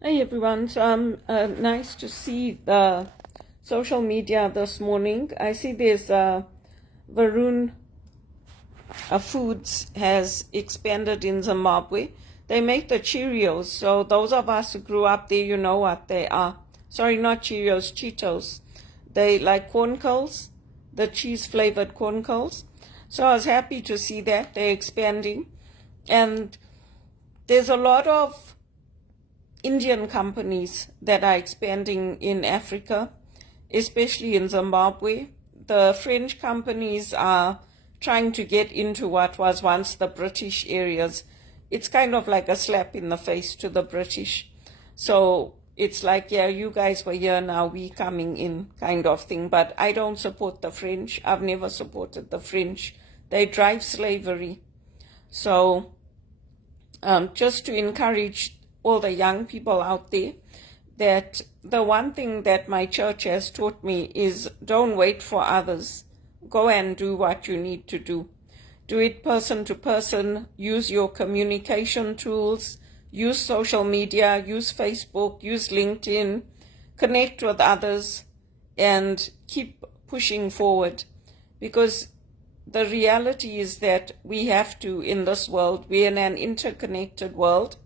Hey everyone, so nice to see the social media this morning. I see there's Varun Foods has expanded in Zimbabwe. They make the Cheerios, so those of us who grew up there, you know what they are. Sorry, not Cheerios, Cheetos. They like corn curls, the cheese flavored corn curls. So I was happy to see that they're expanding, and there's a lot of Indian companies that are expanding in Africa, especially in Zimbabwe. The French companies are trying to get into what was once the British areas. It's kind of like a slap in the face to the British. So it's like, yeah, you guys were here, now we coming in kind of thing. But I don't support the French. I've never supported the French. They drive slavery. So just to encourage all the young people out there, that the one thing that my church has taught me is don't wait for others. Go and do what you need to do. Do it person to person. Use your communication tools. Use social media. Use Facebook. Use LinkedIn. Connect with others and keep pushing forward, because the reality is that we have to, in this world, we're in an interconnected world,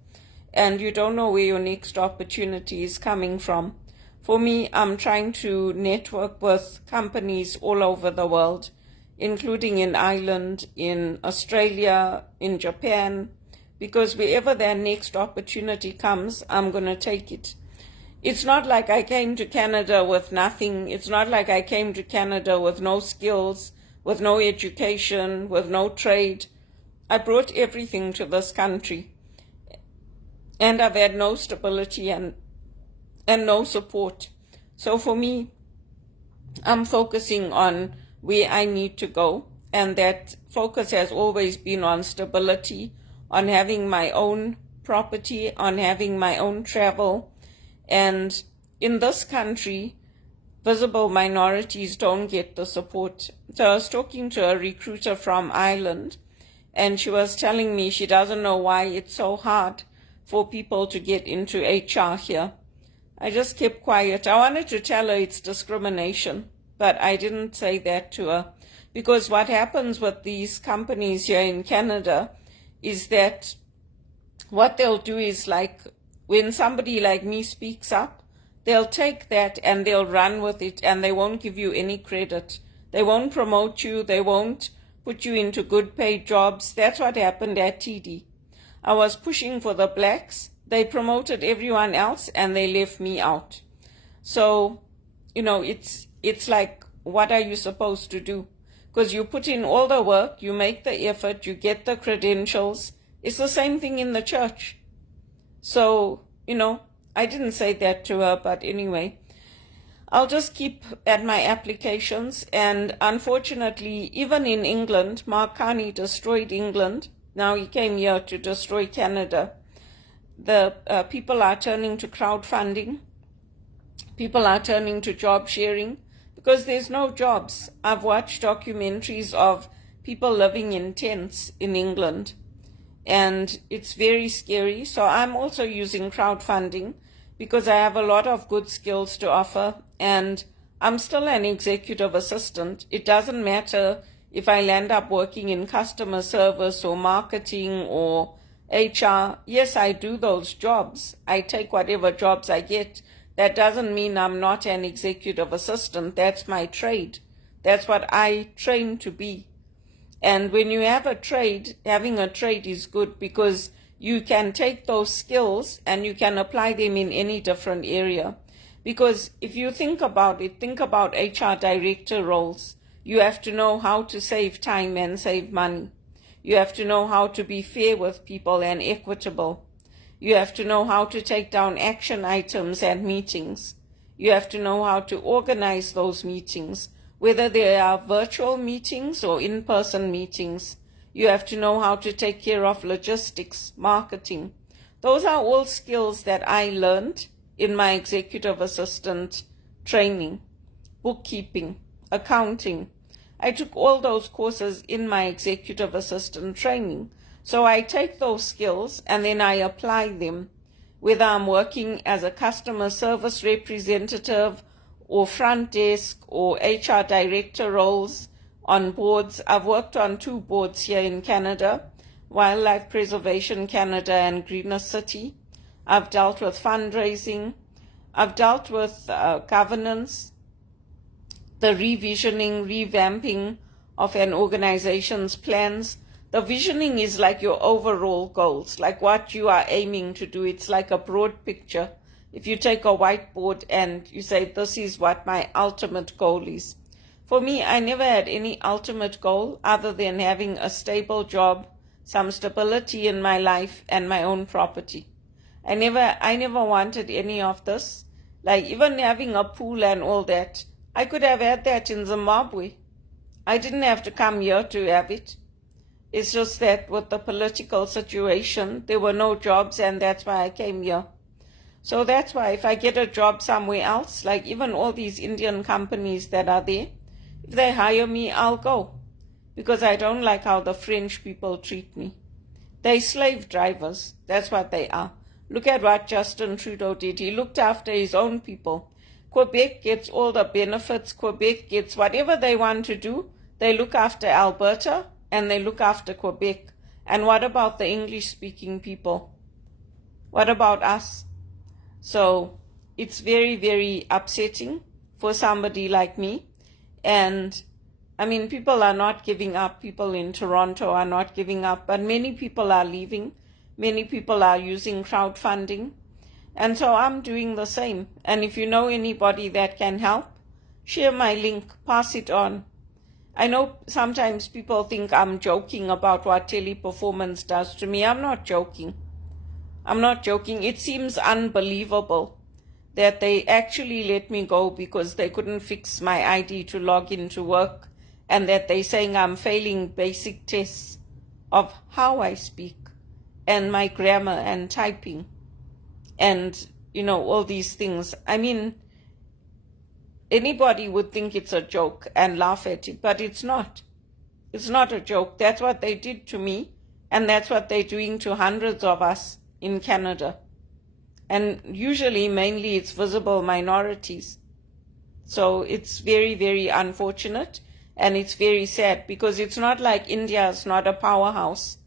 and you don't know where your next opportunity is coming from. For me, I'm trying to network with companies all over the world, including in Ireland, in Australia, in Japan, because wherever their next opportunity comes, I'm going to take it. It's not like I came to Canada with nothing. It's not like I came to Canada with no skills, with no education, with no trade. I brought everything to this country. And I've had no stability and no support. So for me, I'm focusing on where I need to go. And that focus has always been on stability, on having my own property, on having my own travel. And in this country, visible minorities don't get the support. So I was talking to a recruiter from Ireland, and she was telling me she doesn't know why it's so hard for people to get into HR here. I just kept quiet. I wanted to tell her it's discrimination, but I didn't say that to her, because what happens with these companies here in Canada is that what they'll do is, like, when somebody like me speaks up, they'll take that and they'll run with it, and they won't give you any credit. They won't promote you. They won't put you into good paid jobs. That's what happened at TD. I was pushing for the blacks. They promoted everyone else and they left me out. So, it's like, what are you supposed to do? Because you put in all the work, you make the effort, you get the credentials. It's the same thing in the church. So, I didn't say that to her, but anyway, I'll just keep at my applications. And unfortunately, even in England, Mark Carney destroyed England. Now he came here to destroy Canada. The people are turning to crowdfunding. People are turning to job sharing because there's no jobs. I've watched documentaries of people living in tents in England, and it's very scary. So I'm also using crowdfunding because I have a lot of good skills to offer, and I'm still an executive assistant. It doesn't matter if I land up working in customer service or marketing or HR. Yes, I do those jobs. I take whatever jobs I get. That doesn't mean I'm not an executive assistant. That's my trade. That's what I train to be. And when you have a trade, having a trade is good because you can take those skills and you can apply them in any different area. Because if you think about it, think about HR director roles. You have to know how to save time and save money. You have to know how to be fair with people and equitable. You have to know how to take down action items at meetings. You have to know how to organize those meetings, whether they are virtual meetings or in-person meetings. You have to know how to take care of logistics, marketing. Those are all skills that I learned in my executive assistant training, bookkeeping, accounting. I took all those courses in my executive assistant training. So I take those skills and then I apply them whether I'm working as a customer service representative or front desk or HR director roles on boards. I've worked on 2 boards here in Canada, Wildlife Preservation Canada and Greener City. I've dealt with fundraising. I've dealt with governance, the revisioning, revamping of an organization's plans. The visioning is like your overall goals, like what you are aiming to do. It's like a broad picture. If you take a whiteboard and you say, this is what my ultimate goal is. For me, I never had any ultimate goal other than having a stable job, some stability in my life, and my own property. I never wanted any of this. Like even having a pool and all that, I could have had that in Zimbabwe. I didn't have to come here to have it. It's just that with the political situation, there were no jobs, and that's why I came here. So that's why if I get a job somewhere else, like even all these Indian companies that are there, if they hire me, I'll go. Because I don't like how the French people treat me. They're slave drivers. That's what they are. Look at what Justin Trudeau did. He looked after his own people. Quebec gets all the benefits. Quebec gets whatever they want to do. They look after Alberta and they look after Quebec. And what about the English-speaking people? What about us? So it's very, very upsetting for somebody like me. And I mean, people are not giving up. People in Toronto are not giving up. But many people are leaving. Many people are using crowdfunding. And so I'm doing the same. And if you know anybody that can help, share my link, pass it on. I know sometimes people think I'm joking about what teleperformance does to me. I'm not joking. I'm not joking. It seems unbelievable that they actually let me go because they couldn't fix my ID to log into work, and that they're saying I'm failing basic tests of how I speak and my grammar and typing and, all these things. I mean, anybody would think it's a joke and laugh at it, but it's not. It's not a joke. That's what they did to me, and that's what they're doing to hundreds of us in Canada. And usually, mainly, it's visible minorities. So it's very, very unfortunate, and it's very sad because it's not like India is not a powerhouse.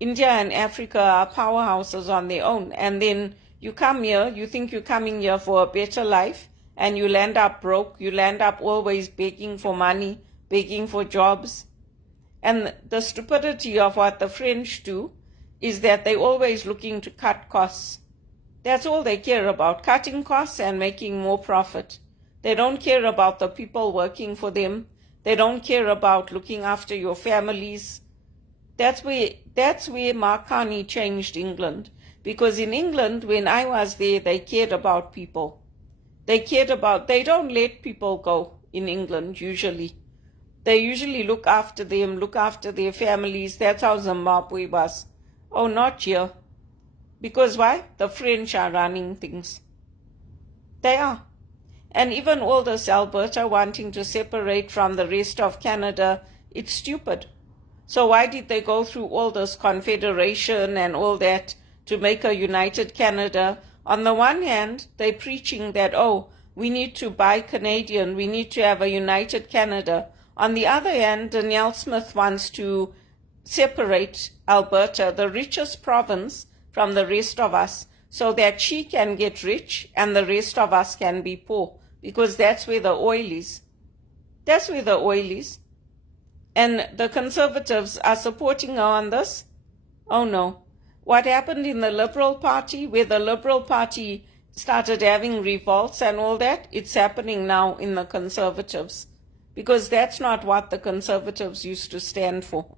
India and Africa are powerhouses on their own, and then you come here, you think you're coming here for a better life, and you land up broke, you land up always begging for money, begging for jobs. And the stupidity of what the French do is that they're always looking to cut costs. That's all they care about, cutting costs and making more profit. They don't care about the people working for them. They don't care about looking after your families. That's where Mark Carney changed England. Because in England, when I was there, they cared about people. They don't let people go in England usually. They usually look after them, look after their families. That's how Zimbabwe was. Oh, not here. Because why? The French are running things. They are. And even all this Alberta wanting to separate from the rest of Canada, it's stupid. So why did they go through all this confederation and all that to make a united Canada? On the one hand, they're preaching that, we need to buy Canadian, we need to have a united Canada. On the other hand, Danielle Smith wants to separate Alberta, the richest province, from the rest of us, so that she can get rich and the rest of us can be poor, because that's where the oil is. That's where the oil is. And the Conservatives are supporting her on this? Oh no. What happened in the Liberal Party, where the Liberal Party started having revolts and all that, it's happening now in the Conservatives. Because that's not what the Conservatives used to stand for.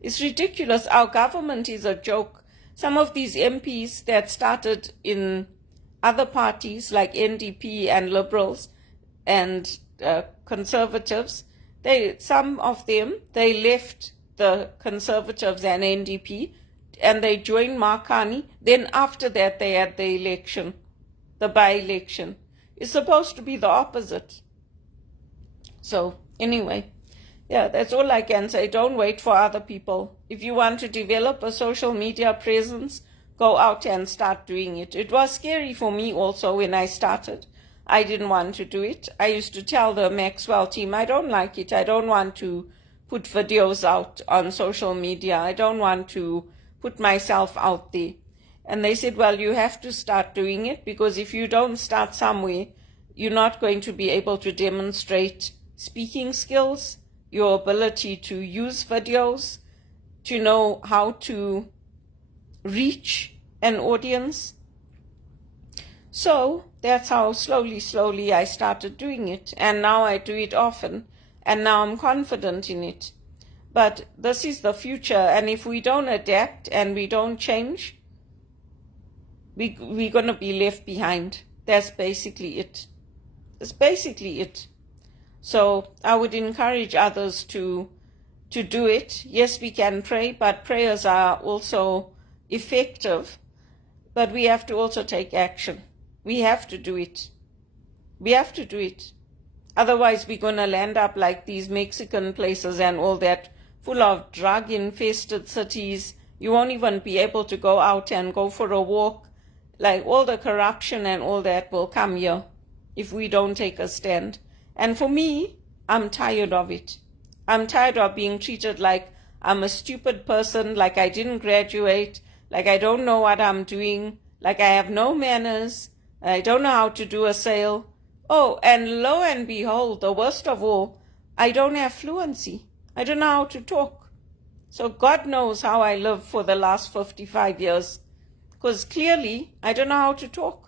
It's ridiculous. Our government is a joke. Some of these MPs that started in other parties like NDP and Liberals and Conservatives, some of them, they left the Conservatives and NDP and they joined Mark Carney. Then after that, they had the election, the by-election. It's supposed to be the opposite. So anyway, that's all I can say. Don't wait for other people. If you want to develop a social media presence, go out and start doing it. It was scary for me also when I started. I didn't want to do it. I used to tell the Maxwell team, I don't like it. I don't want to put videos out on social media. I don't want to put myself out there. And they said, well, you have to start doing it, because if you don't start somewhere, you're not going to be able to demonstrate speaking skills, your ability to use videos, to know how to reach an audience. So that's how slowly I started doing it. And now I do it often. And now I'm confident in it. But this is the future. And if we don't adapt and we don't change, we're going to be left behind. That's basically it. That's basically it. So I would encourage others to do it. Yes, we can pray, but prayers are also effective. But we have to also take action. We have to do it. We have to do it. Otherwise, we're going to land up like these Mexican places and all that, full of drug-infested cities. You won't even be able to go out and go for a walk. Like, all the corruption and all that will come here if we don't take a stand. And for me, I'm tired of it. I'm tired of being treated like I'm a stupid person, like I didn't graduate, like I don't know what I'm doing, like I have no manners, I don't know how to do a sale. Oh, and lo and behold, the worst of all, I don't have fluency. I don't know how to talk. So God knows how I lived for the last 55 years. Because clearly, I don't know how to talk.